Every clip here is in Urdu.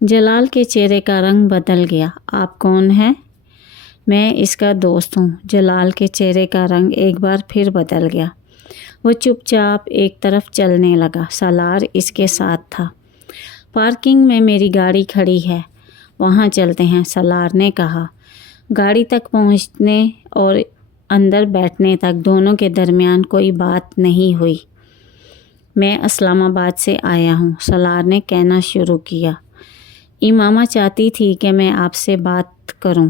جلال کے چہرے کا رنگ بدل گیا۔ آپ کون ہیں؟ میں اس کا دوست ہوں۔ جلال کے چہرے کا رنگ ایک بار پھر بدل گیا۔ وہ چپ چاپ ایک طرف چلنے لگا۔ سالار اس کے ساتھ تھا۔ پارکنگ میں میری گاڑی کھڑی ہے، وہاں چلتے ہیں، سالار نے کہا۔ گاڑی تک پہنچنے اور اندر بیٹھنے تک دونوں کے درمیان کوئی بات نہیں ہوئی۔ میں اسلام آباد سے آیا ہوں، سالار نے کہنا شروع کیا۔ امامہ چاہتی تھی کہ میں آپ سے بات کروں۔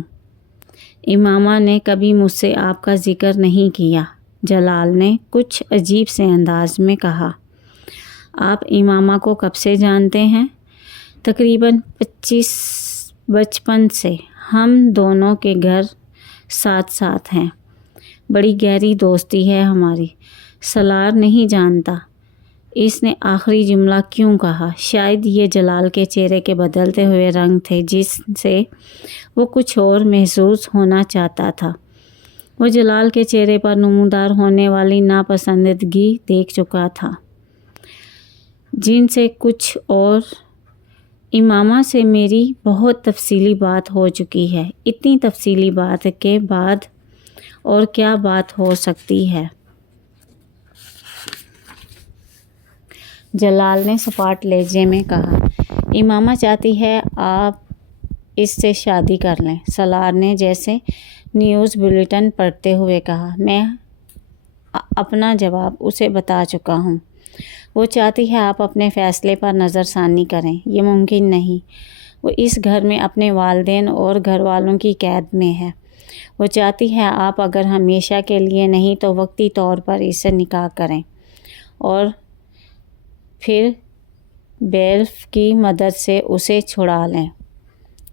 امامہ نے کبھی مجھ سے آپ کا ذکر نہیں کیا، جلال نے کچھ عجیب سے انداز میں کہا۔ آپ امامہ کو کب سے جانتے ہیں؟ تقریباً 25 بچپن سے۔ ہم دونوں کے گھر ساتھ ساتھ ہیں۔ بڑی گہری دوستی ہے ہماری۔ سالار نہیں جانتا۔ اس نے آخری جملہ کیوں کہا؟ شاید یہ جلال کے چہرے کے بدلتے ہوئے رنگ تھے جس سے وہ کچھ اور محسوس ہونا چاہتا تھا۔ وہ جلال کے چہرے پر نمودار ہونے والی ناپسندیدگی دیکھ چکا تھا، جن سے کچھ اور۔ امامہ سے میری بہت تفصیلی بات ہو چکی ہے۔ اتنی تفصیلی بات کے بعد اور کیا بات ہو سکتی ہے؟ جلال نے سپاٹ لہجے میں کہا۔ امامہ چاہتی ہے آپ اس سے شادی کر لیں، سالار نے جیسے نیوز بلیٹن پڑھتے ہوئے کہا۔ میں اپنا جواب اسے بتا چکا ہوں۔ وہ چاہتی ہے آپ اپنے فیصلے پر نظر ثانی کریں۔ یہ ممکن نہیں۔ وہ اس گھر میں اپنے والدین اور گھر والوں کی قید میں ہے۔ وہ چاہتی ہے آپ اگر ہمیشہ کے لیے نہیں تو وقتی طور پر اس سے نکاح کریں اور پھر بیلف کی مدد سے اسے چھڑا لیں۔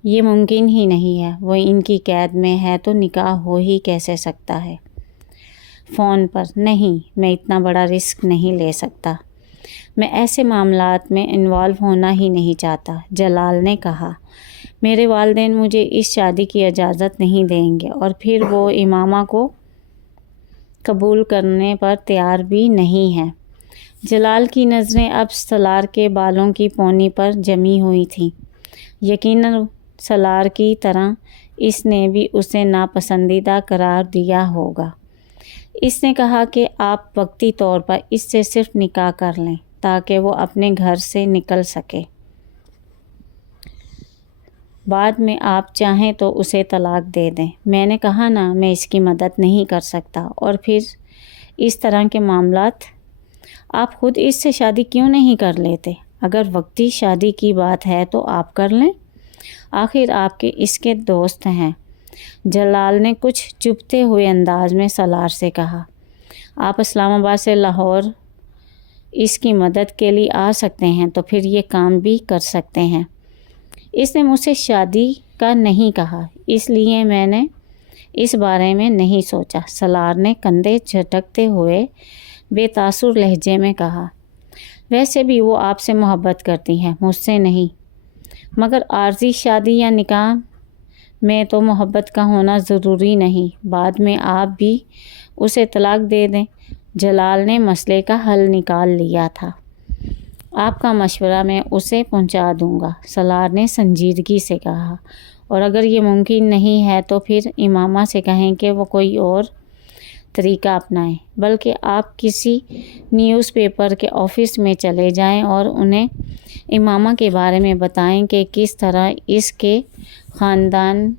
یہ ممکن ہی نہیں ہے۔ وہ ان کی قید میں ہے تو نکاح ہو ہی کیسے سکتا ہے؟ فون پر؟ نہیں، میں اتنا بڑا رسک نہیں لے سکتا۔ میں ایسے معاملات میں انوالو ہونا ہی نہیں چاہتا، جلال نے کہا۔ میرے والدین مجھے اس شادی کی اجازت نہیں دیں گے اور پھر وہ امامہ کو قبول کرنے پر تیار بھی نہیں ہیں۔ جلال کی نظریں اب سالار کے بالوں کی پونی پر جمی ہوئی تھیں۔ یقیناً سالار کی طرح اس نے بھی اسے ناپسندیدہ قرار دیا ہوگا۔ اس نے کہا کہ آپ وقتی طور پر اس سے صرف نکاح کر لیں تاکہ وہ اپنے گھر سے نکل سکے۔ بعد میں آپ چاہیں تو اسے طلاق دے دیں۔ میں نے کہا نا، میں اس کی مدد نہیں کر سکتا۔ اور پھر اس طرح کے معاملات؟ آپ خود اس سے شادی کیوں نہیں کر لیتے؟ اگر وقتی شادی کی بات ہے تو آپ کر لیں۔ آخر آپ کے اس کے دوست ہیں، جلال نے کچھ چبھتے ہوئے انداز میں سالار سے کہا۔ آپ اسلام آباد سے لاہور اس کی مدد کے لیے آ سکتے ہیں تو پھر یہ کام بھی کر سکتے ہیں۔ اس نے مجھ سے شادی کا نہیں کہا، اس لیے میں نے اس بارے میں نہیں سوچا، سالار نے کندھے جھٹکتے ہوئے بے تاثر لہجے میں کہا۔ ویسے بھی وہ آپ سے محبت کرتی ہیں، مجھ سے نہیں۔ مگر عارضی شادی یا نکاح میں تو محبت کا ہونا ضروری نہیں۔ بعد میں آپ بھی اسے طلاق دے دیں۔ جلال نے مسئلے کا حل نکال لیا تھا۔ آپ کا مشورہ میں اسے پہنچا دوں گا، سالار نے سنجیدگی سے کہا۔ اور اگر یہ ممکن نہیں ہے تو پھر امامہ سے کہیں کہ وہ کوئی اور طریقہ اپنائیں، بلکہ آپ کسی نیوز پیپر کے آفس میں چلے جائیں اور انہیں امامہ کے بارے میں بتائیں کہ کس طرح اس کے خاندان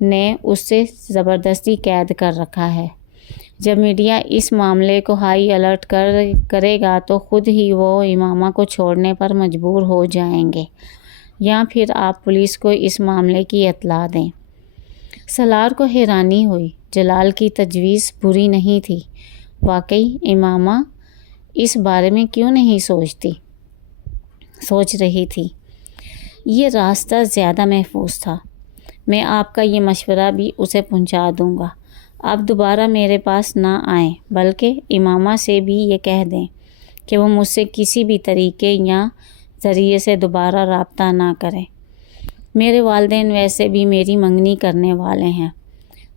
نے اس سے زبردستی قید کر رکھا ہے۔ جب میڈیا اس معاملے کو ہائی الرٹ کرے گا تو خود ہی وہ امامہ کو چھوڑنے پر مجبور ہو جائیں گے، یا پھر آپ پولیس کو اس معاملے کی اطلاع دیں۔ سالار کو حیرانی ہوئی۔ جلال کی تجویز بری نہیں تھی۔ واقعی امامہ اس بارے میں کیوں نہیں سوچ رہی تھی؟ یہ راستہ زیادہ محفوظ تھا۔ میں آپ کا یہ مشورہ بھی اسے پہنچا دوں گا۔ آپ دوبارہ میرے پاس نہ آئیں، بلکہ امامہ سے بھی یہ کہہ دیں کہ وہ مجھ سے کسی بھی طریقے یا ذریعے سے دوبارہ رابطہ نہ کریں۔ میرے والدین ویسے بھی میری منگنی کرنے والے ہیں،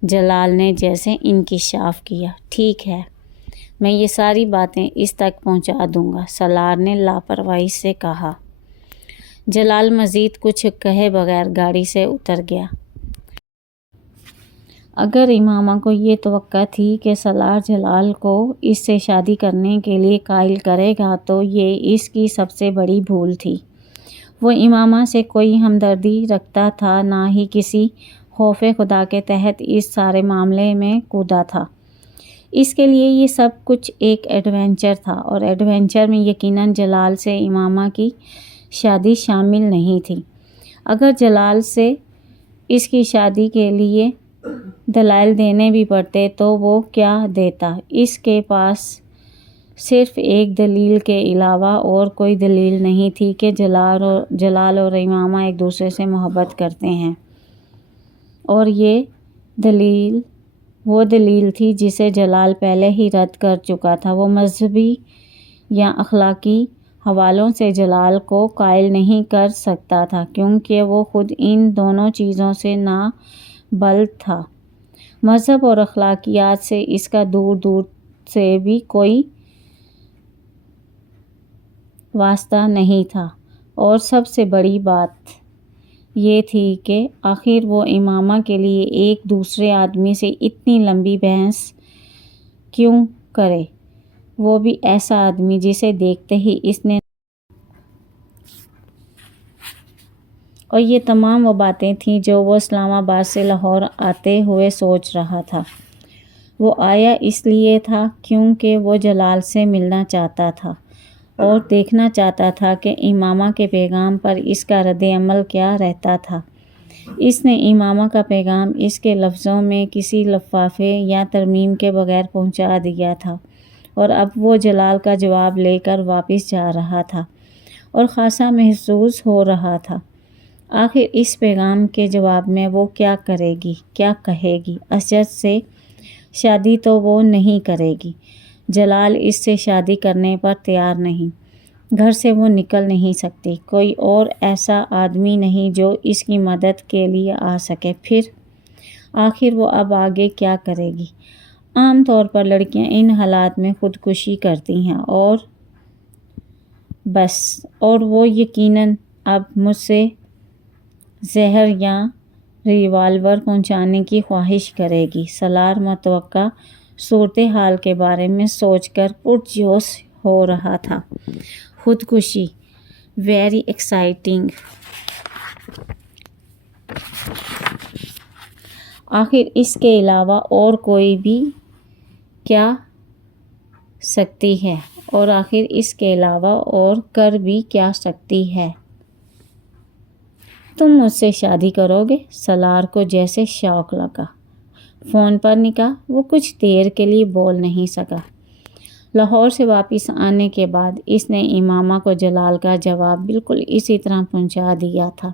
جلال نے جیسے انکشاف کیا۔ ٹھیک ہے، میں یہ ساری باتیں اس تک پہنچا دوں گا، سالار نے لاپرواہی سے کہا۔ جلال مزید کچھ کہے بغیر گاڑی سے اتر گیا۔ اگر امامہ کو یہ توقع تھی کہ سالار جلال کو اس سے شادی کرنے کے لیے قائل کرے گا تو یہ اس کی سب سے بڑی بھول تھی۔ وہ امامہ سے کوئی ہمدردی رکھتا تھا، نہ ہی کسی خوف خدا کے تحت اس سارے معاملے میں کودا تھا۔ اس کے لیے یہ سب کچھ ایک ایڈونچر تھا، اور ایڈونچر میں یقیناً جلال سے امامہ کی شادی شامل نہیں تھی۔ اگر جلال سے اس کی شادی کے لیے دلائل دینے بھی پڑتے تو وہ کیا دیتا؟ اس کے پاس صرف ایک دلیل کے علاوہ اور کوئی دلیل نہیں تھی کہ جلال اور امامہ ایک دوسرے سے محبت کرتے ہیں، اور یہ دلیل وہ دلیل تھی جسے جلال پہلے ہی رد کر چکا تھا۔ وہ مذہبی یا اخلاقی حوالوں سے جلال کو قائل نہیں کر سکتا تھا، کیونکہ وہ خود ان دونوں چیزوں سے نابلد تھا۔ مذہب اور اخلاقیات سے اس کا دور دور سے بھی کوئی واسطہ نہیں تھا، اور سب سے بڑی بات یہ تھی کہ آخر وہ امامہ کے لیے ایک دوسرے آدمی سے اتنی لمبی بحث کیوں کرے، وہ بھی ایسا آدمی جسے دیکھتے ہی اس نے۔ اور یہ تمام وہ باتیں تھیں جو وہ اسلام آباد سے لاہور آتے ہوئے سوچ رہا تھا۔ وہ آیا اس لیے تھا کیونکہ وہ جلال سے ملنا چاہتا تھا اور دیکھنا چاہتا تھا کہ امامہ کے پیغام پر اس کا رد عمل کیا رہتا تھا۔ اس نے امامہ کا پیغام اس کے لفظوں میں کسی لفافے یا ترمیم کے بغیر پہنچا دیا تھا، اور اب وہ جلال کا جواب لے کر واپس جا رہا تھا اور خاصا محظوظ ہو رہا تھا۔ آخر اس پیغام کے جواب میں وہ کیا کرے گی، کیا کہے گی؟ اسجد سے شادی تو وہ نہیں کرے گی۔ جلال اس سے شادی کرنے پر تیار نہیں۔ گھر سے وہ نکل نہیں سکتی۔ کوئی اور ایسا آدمی نہیں جو اس کی مدد کے لیے آ سکے۔ پھر آخر وہ اب آگے کیا کرے گی؟ عام طور پر لڑکیاں ان حالات میں خودکشی کرتی ہیں اور بس، اور وہ یقیناً اب مجھ سے زہر یا ریوالور پہنچانے کی خواہش کرے گی۔ سالار متوقع صورتحال کے بارے میں سوچ کر پرجوش ہو رہا تھا۔ خودکشی، ویری ایکسائٹنگ۔ آخر اس کے علاوہ اور کوئی بھی کیا سکتی ہے، اور آخر اس کے علاوہ اور کر بھی کیا سکتی ہے؟ تم مجھ سے شادی کرو گے؟ سالار کو جیسے شوق لگا۔ فون پر نکاح؟ وہ کچھ دیر کے لیے بول نہیں سکا۔ لاہور سے واپس آنے کے بعد اس نے امامہ کو جلال کا جواب بالکل اسی طرح پہنچا دیا تھا۔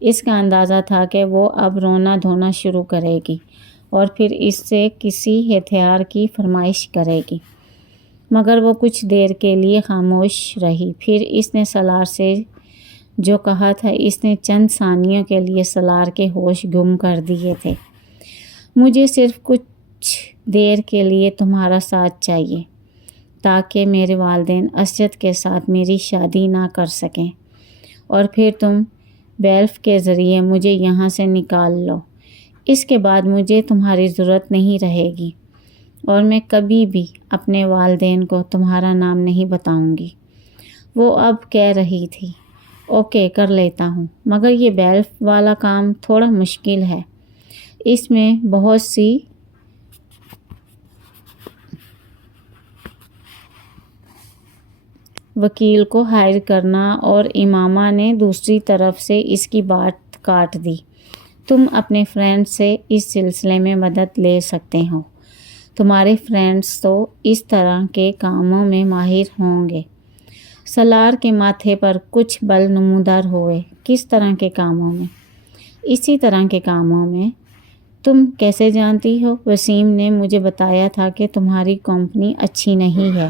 اس کا اندازہ تھا کہ وہ اب رونا دھونا شروع کرے گی اور پھر اس سے کسی ہتھیار کی فرمائش کرے گی، مگر وہ کچھ دیر کے لیے خاموش رہی۔ پھر اس نے سالار سے جو کہا تھا، اس نے چند ثانیوں کے لیے سالار کے ہوش گم کر دیے تھے۔ مجھے صرف کچھ دیر کے لیے تمہارا ساتھ چاہیے تاکہ میرے والدین اسجد کے ساتھ میری شادی نہ کر سکیں، اور پھر تم بیلف کے ذریعے مجھے یہاں سے نکال لو۔ اس کے بعد مجھے تمہاری ضرورت نہیں رہے گی، اور میں کبھی بھی اپنے والدین کو تمہارا نام نہیں بتاؤں گی۔ وہ اب کہہ رہی تھی، اوکے، کر لیتا ہوں، مگر یہ بیلف والا کام تھوڑا مشکل ہے۔ اس میں بہت سی وکیل کو ہائر کرنا، اور امامہ نے دوسری طرف سے اس کی بات کاٹ دی۔ تم اپنے فرینڈ سے اس سلسلے میں مدد لے سکتے ہو۔ تمہارے فرینڈز تو اس طرح کے کاموں میں ماہر ہوں گے۔ سالار کے ماتھے پر کچھ بل نمودار ہوئے۔ کس طرح کے کاموں میں؟ اسی طرح کے کاموں میں۔ تم کیسے جانتی ہو؟ وسیم نے مجھے بتایا تھا کہ تمہاری کمپنی اچھی نہیں ہے۔